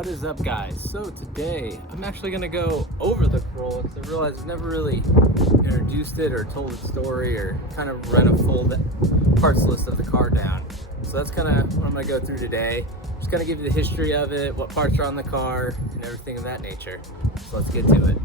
What is up, guys? So today I'm actually gonna go over the Corolla because I realized I've never really introduced it or told a story or kind of read a full parts list of the car down. So that's kind of what I'm gonna go through today. Just gonna give you the history of it, what parts are on the car, and everything of that nature. So let's get to it.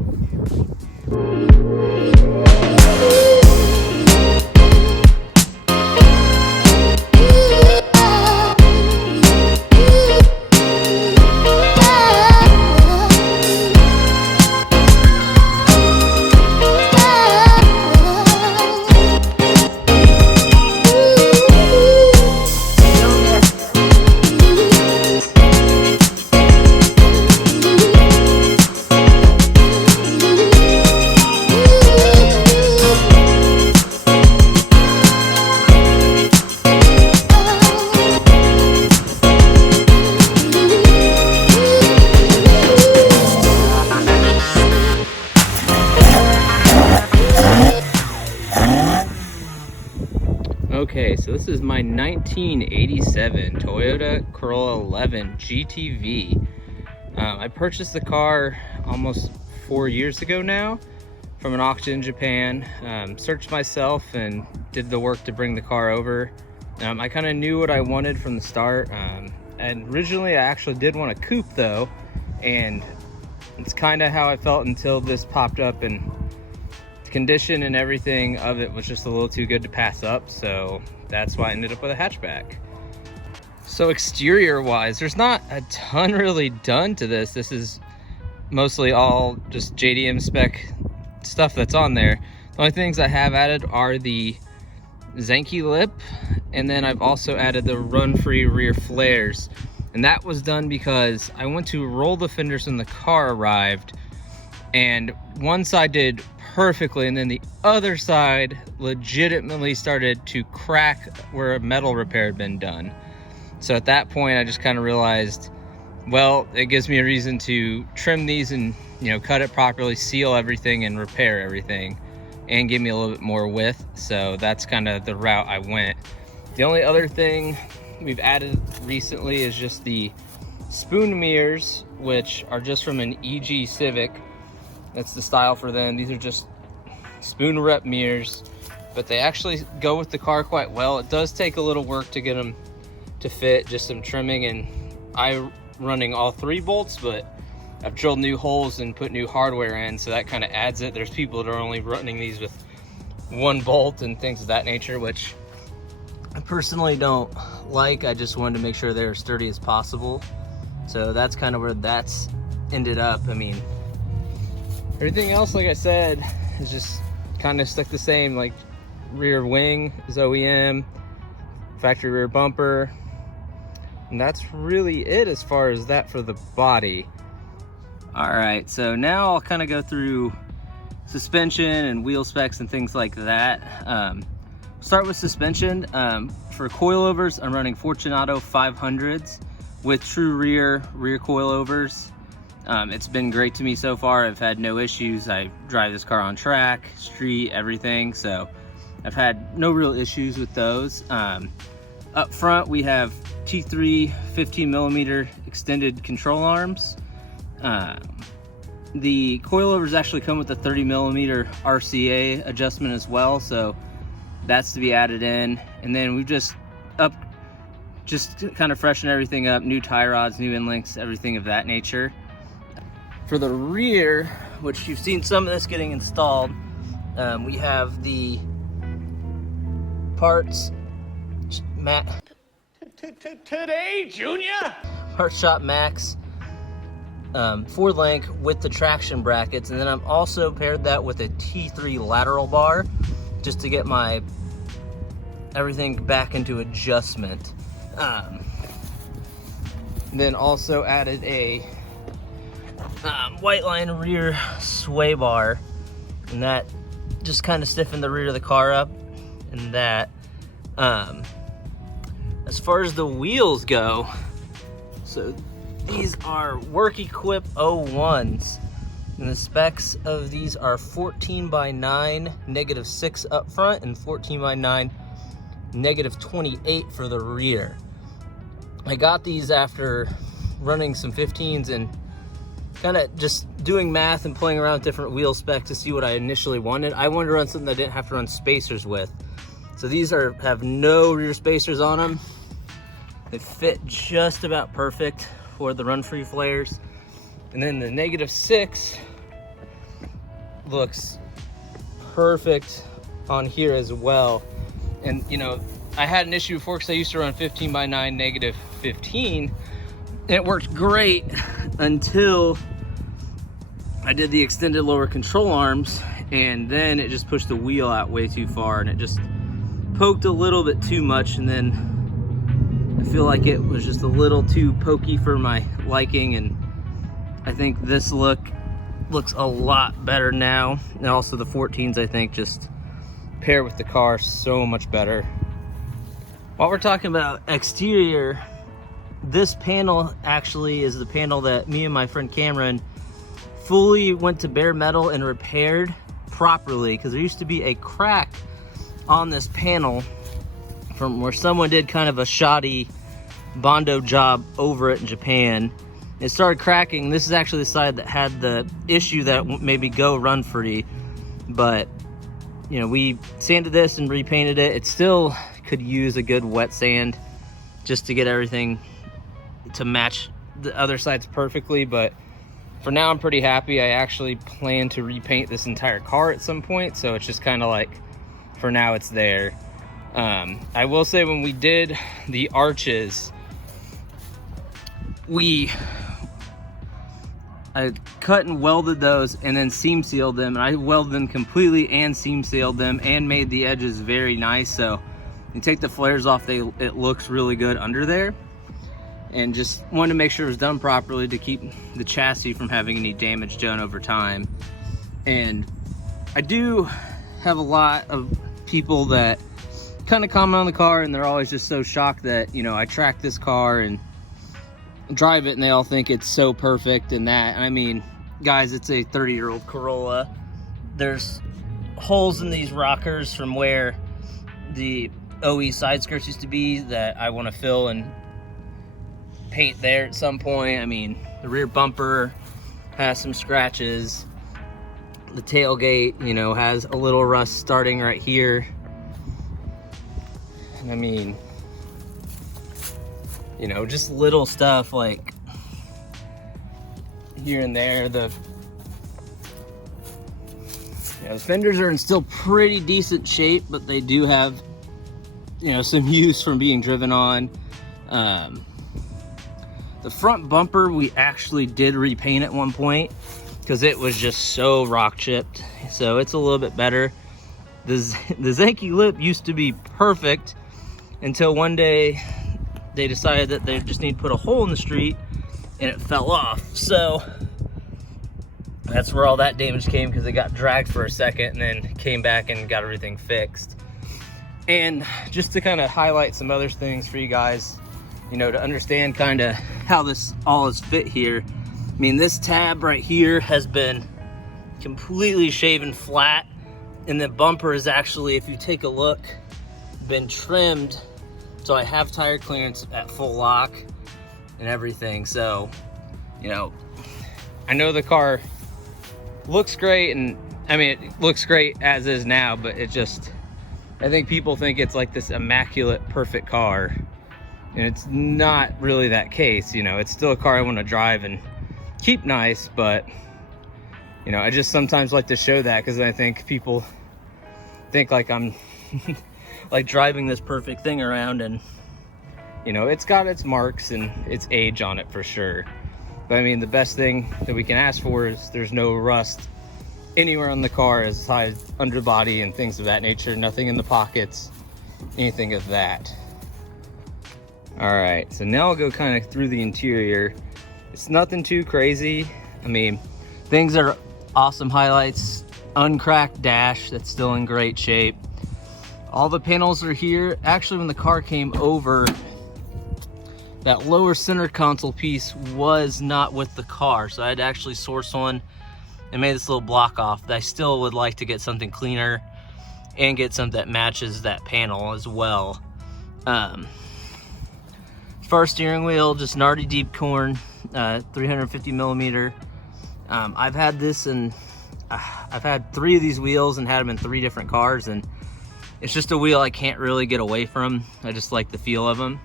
Okay, so this is my 1987 Toyota Corolla 11 GTV. I purchased the car almost 4 years ago now from an auction in Japan. Searched myself and did the work to bring the car over. I kind of knew what I wanted from the start. And originally I actually did want a coupe though, and it's kind of how I felt until this popped up, and condition and everything of it was just a little too good to pass up, so that's why I ended up with a hatchback. So exterior wise, there's not a ton really done to this. This is mostly all just JDM spec stuff that's on there. The only things I have added are the Zenke lip, and then I've also added the run-free rear flares, and that was done because I went to roll the fenders when the car arrived, and one side did perfectly, and then the other side legitimately started to crack where a metal repair had been done. So at that point I just kind of realized, well, it gives me a reason to trim these and, you know, cut it properly, seal everything and repair everything, and give me a little bit more width. So that's kind of the route I went. The only other thing we've added recently is just the spoon mirrors, which are just from an EG Civic. That's the style for them. These are just spoon rep mirrors, but they actually go with the car quite well. It does take a little work to get them to fit, just some trimming, and I'm running all 3 bolts, but I've drilled new holes and put new hardware in, so that kind of adds it. There's people that are only running these with 1 bolt and things of that nature, which I personally don't like. I just wanted to make sure they're as sturdy as possible. So that's kind of where that's ended up. I mean, everything else, like I said, is just kind of stuck the same. Like rear wing is OEM, factory rear bumper, and that's really it as far as that for the body. All right, so now I'll kind of go through suspension and wheel specs and things like that. Start with suspension. For coilovers, I'm running Fortunato 500s with true rear coilovers. It's been great to me so far. I've had no issues. I drive this car on track, street, everything, so I've had no real issues with those. Up front, we have T3 15mm extended control arms. The coilovers actually come with a 30mm RCA adjustment as well, so that's to be added in. And then we've just kind of freshen everything up, new tie rods, new end links, everything of that nature. For the rear, which you've seen some of this getting installed, we have the parts Today, Junior! Parts Shop Max 4-link with the traction brackets, and then I've also paired that with a T3 lateral bar just to get my everything back into adjustment. Then also added a white line rear sway bar, and that just kind of stiffened the rear of the car up. And that as far as the wheels go, so these are Work Equip 01s, and the specs of these are 14x9 -6 up front and 14x9 -28 for the rear. I got these after running some 15s and kind of just doing math and playing around with different wheel specs to see what I initially wanted. I wanted to run something that I didn't have to run spacers with. So these have no rear spacers on them. They fit just about perfect for the run free flares. And then the -6 looks perfect on here as well. And you know, I had an issue before because I used to run 15x9 -15, and it worked great until I did the extended lower control arms, and then it just pushed the wheel out way too far, and it just poked a little bit too much, and then I feel like it was just a little too pokey for my liking, and I think this looks a lot better now. And also the 14s, I think, just pair with the car so much better. While we're talking about exterior, this panel actually is the panel that me and my friend Cameron fully went to bare metal and repaired properly, because there used to be a crack on this panel from where someone did kind of a shoddy Bondo job over it in Japan. It started cracking. This is actually the side that had the issue that maybe go run free, but you know, we sanded this and repainted it. It still could use a good wet sand just to get everything to match the other sides perfectly, but for now I'm pretty happy. I actually plan to repaint this entire car at some point, so it's just kind of like, for now it's there. I will say, when we did the arches, I cut and welded those and then seam sealed them, and I welded them completely and seam sealed them and made the edges very nice. So you take the flares off, it looks really good under there, and just wanted to make sure it was done properly to keep the chassis from having any damage done over time. And I do have a lot of people that kind of comment on the car, and they're always just so shocked that, you know, I track this car and drive it and they all think it's so perfect and that. I mean, guys, it's a 30-year-old Corolla. There's holes in these rockers from where the OE side skirts used to be that I want to fill and paint there at some point. I mean, the rear bumper has some scratches. The tailgate, you know, has a little rust starting right here. And I mean, you know, just little stuff like here and there. The fenders are in still pretty decent shape, but they do have, you know, some use from being driven on. The front bumper, we actually did repaint at one point because it was just so rock chipped, so it's a little bit better. The Zenki lip used to be perfect until one day they decided that they just need to put a hole in the street and it fell off. So that's where all that damage came, because it got dragged for a second and then came back and got everything fixed. And just to kind of highlight some other things for you guys, you know, to understand kind of how this all is fit here. I mean, this tab right here has been completely shaven flat, and the bumper is actually, if you take a look, been trimmed. So I have tire clearance at full lock and everything. So, you know, I know the car looks great, and I mean, it looks great as is now, but it just, I think people think it's like this immaculate, perfect car, and it's not really that case. You know, it's still a car I want to drive and keep nice, but, you know, I just sometimes like to show that, because I think people think like I'm like driving this perfect thing around, and, you know, it's got its marks and its age on it for sure. But I mean, the best thing that we can ask for is there's no rust anywhere on the car, as high as under the body and things of that nature. Nothing in the pockets, anything of that. All right, so now I'll go kind of through the interior. It's nothing too crazy. I mean, things are awesome highlights. Uncracked dash that's still in great shape. All the panels are here. Actually, when the car came over, that lower center console piece was not with the car, so I had to actually source one and made this little block off. I still would like to get something cleaner and get something that matches that panel as well. First steering wheel, just Nardi Deep Corn, 350 millimeter. I've had this and I've had 3 of these wheels and had them in 3 different cars, and it's just a wheel I can't really get away from. I just like the feel of them.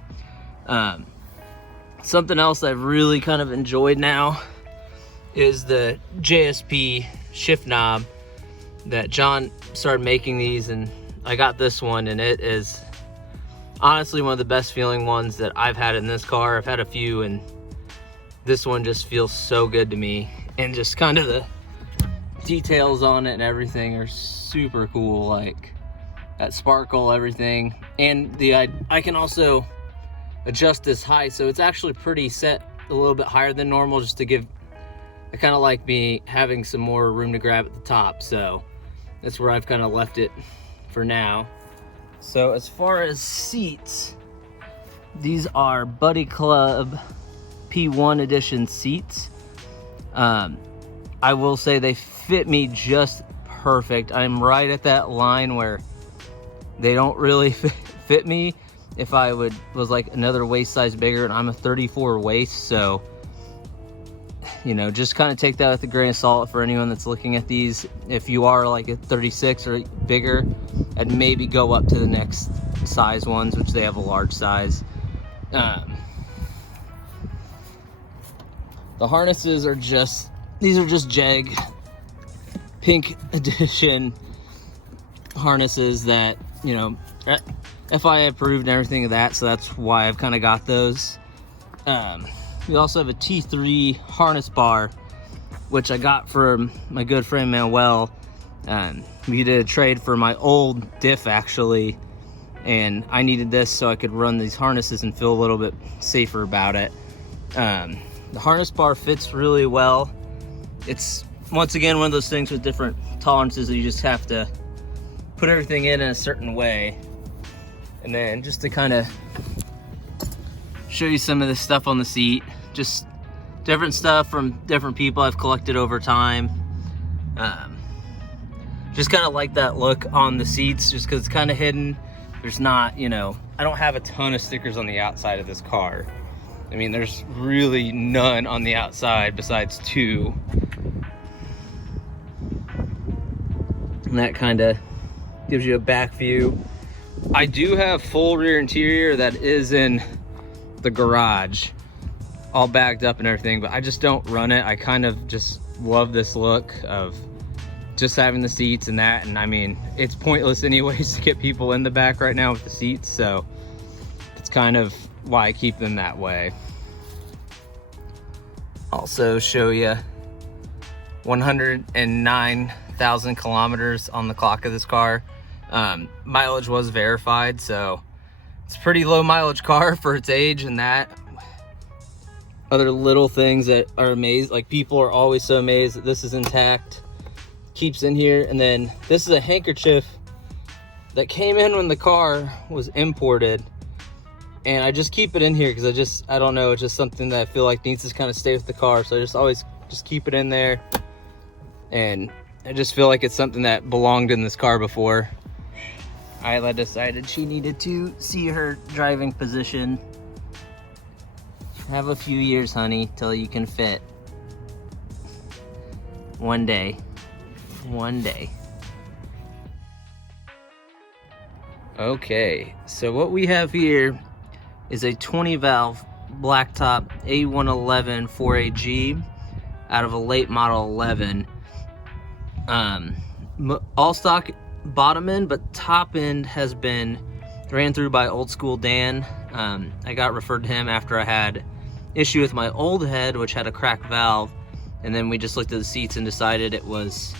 Something else I've really kind of enjoyed now is the JSP shift knob that John started making these, and I got this one, and it is honestly one of the best feeling ones that I've had in this car. I've had a few, and this one just feels so good to me, and just kind of the details on it and everything are super cool, like that sparkle, everything. And I can also adjust this height, so it's actually pretty set a little bit higher than normal, just to give, I kind of like me having some more room to grab at the top, so that's where I've kind of left it for now. So as far as seats, these are Buddy Club P1 edition seats. I will say they fit me just perfect. I'm right at that line where they don't really fit me. If I was like another waist size bigger, and I'm a 34 waist, so you know, just kind of take that with a grain of salt for anyone that's looking at these. If you are like a 36 or bigger, and maybe go up to the next size ones, which they have a large size. The harnesses are these are just Jeg Pink Edition harnesses that, you know, FIA approved and everything of that, so that's why I've kind of got those. We also have a T3 harness bar, which I got from my good friend Manuel. We did a trade for my old diff, actually, and I needed this so I could run these harnesses and feel a little bit safer about it. The harness bar fits really well. It's, once again, one of those things with different tolerances that you just have to put everything in a certain way. And then just to kind of show you some of the stuff on the seat, just different stuff from different people I've collected over time. Just kind of like that look on the seats, just because it's kind of hidden. There's not, you know, I don't have a ton of stickers on the outside of this car. I mean, there's really none on the outside besides 2. And that kind of gives you a back view. I do have full rear interior that is in the garage, all bagged up and everything, but I just don't run it. I kind of just love this look of just having the seats and that, and I mean, it's pointless anyways to get people in the back right now with the seats, so it's kind of why I keep them that way. Also show you 109,000 kilometers on the clock of this car. Mileage was verified, so it's a pretty low mileage car for its age, and that other little things that are amazed, like people are always so amazed that this is intact, keeps in here. And then this is a handkerchief that came in when the car was imported, and I just keep it in here because I don't know, it's just something that I feel like needs to kind of stay with the car, so I just always just keep it in there, and I just feel like it's something that belonged in this car before. Isla decided she needed to see her driving position. Have a few years, honey, till you can fit. One day. One day. Okay, so what we have here is a 20 valve blacktop A111 4AG out of a late model 11. All stock bottom end, but top end has been ran through by Old School Dan. I got referred to him after I had issue with my old head, which had a cracked valve, and then we just looked at the seats and decided it was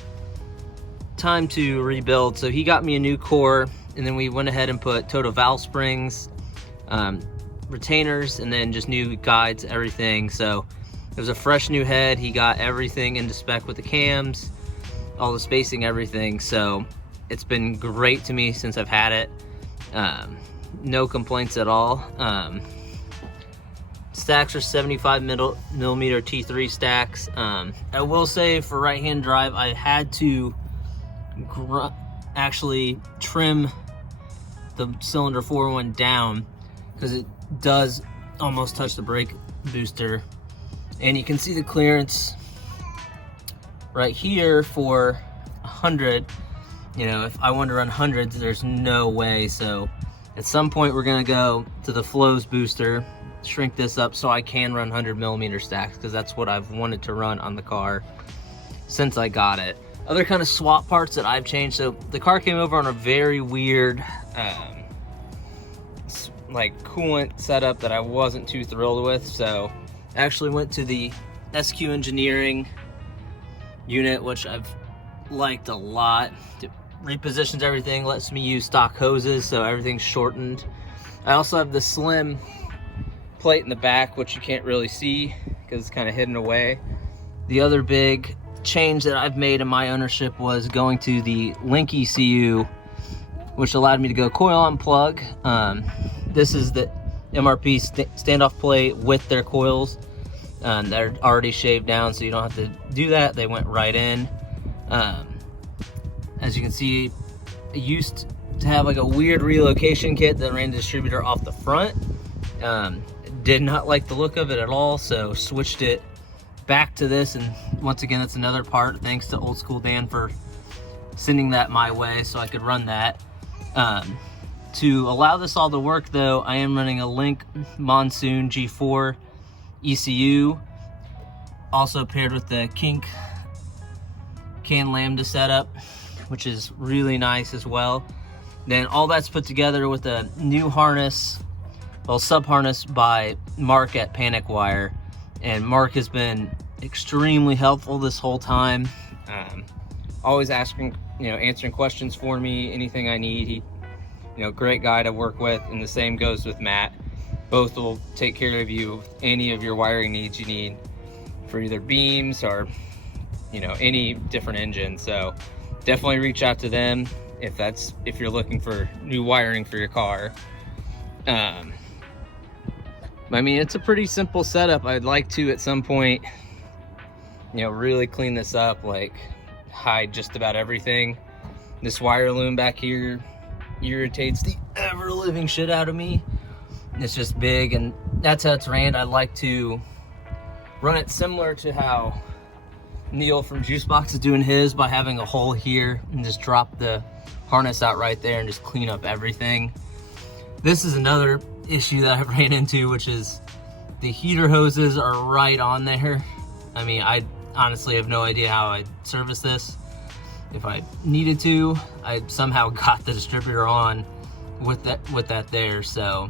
time to rebuild. So he got me a new core, and then we went ahead and put total valve springs, retainers, and then just new guides, everything. So it was a fresh new head. He got everything into spec with the cams, all the spacing, everything. So it's been great to me since I've had it. No complaints at all. Stacks are 75 millimeter T3 stacks. I will say for right-hand drive, I had to actually trim the cylinder 4 one down because it does almost touched the brake booster, and you can see the clearance right here for 100. You know, if I want to run hundreds, there's no way. So at some point we're gonna go to the Flos booster, shrink this up so I can run 100mm stacks, because that's what I've wanted to run on the car since I got it. Other kind of swap parts that I've changed. So the car came over on a very weird like coolant setup that I wasn't too thrilled with. So I actually went to the SQ Engineering unit, which I've liked a lot. It repositions everything, lets me use stock hoses, so everything's shortened. I also have the slim plate in the back, which you can't really see because it's kind of hidden away. The other big change that I've made in my ownership was going to the Link ECU, which allowed me to go coil on plug. This is the MRP standoff plate with their coils. They're already shaved down, so you don't have to do that. They went right in. As you can see, I used to have like a weird relocation kit that ran the distributor off the front. Did not like the look of it at all, so switched it back to this. And once again, that's another part, thanks to Old School Dan for sending that my way so I could run that. To allow this all to work though, I am running a Link Monsoon G4 ECU, also paired with the Kink Can Lambda setup, which is really nice as well. Then all that's put together with a new harness, well, sub harness by Mark at Panic Wire. And Mark has been extremely helpful this whole time. Always asking, answering questions for me, anything I need. He, great guy to work with, and the same goes with Matt. Both will take care of you with any of your wiring needs you need for either beams or, any different engine. So definitely reach out to them if you're looking for new wiring for your car. I mean, it's a pretty simple setup. I'd like to, at some point, really clean this up, like hide just about everything. This wire loom back here irritates the ever-living shit out of me. It's just big, and that's how it's ran. I'd like to run it similar to how Neil from Juicebox is doing his, by having a hole here and just drop the harness out right there and just clean up everything. This is another issue that I ran into, which is the heater hoses are right on there. I mean, I honestly have no idea how I'd service this. If I needed to, I somehow got the distributor on with that there. So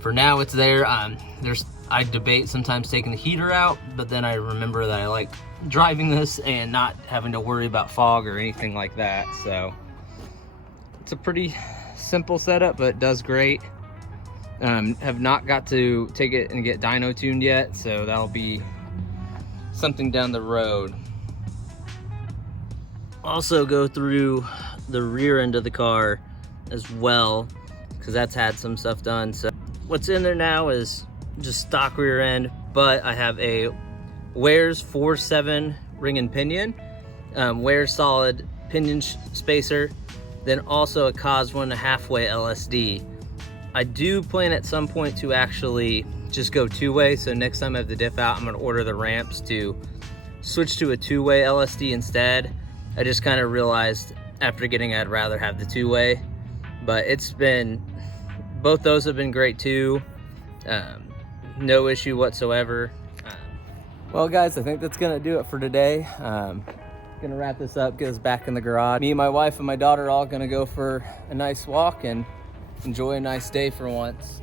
for now it's there. I debate sometimes taking the heater out, but then I remember that I like driving this and not having to worry about fog or anything like that. So it's a pretty simple setup, but it does great. Have not got to take it and get dyno tuned yet, so that'll be something down the road. Also go through the rear end of the car as well, because that's had some stuff done. So what's in there now is just stock rear end, but I have a Weirs 4.7 ring and pinion, Weirs solid pinion spacer, then also a COS 1.5-way LSD. I do plan at some point to actually just go 2-way, so next time I have the diff out, I'm gonna order the ramps to switch to a 2-way LSD instead. I just kind of realized after getting I'd rather have the 2-way, but both those have been great too. No issue whatsoever. Well guys, I think that's gonna do it for today. Gonna wrap this up, get us back in the garage. Me and my wife and my daughter are all gonna go for a nice walk and enjoy a nice day for once.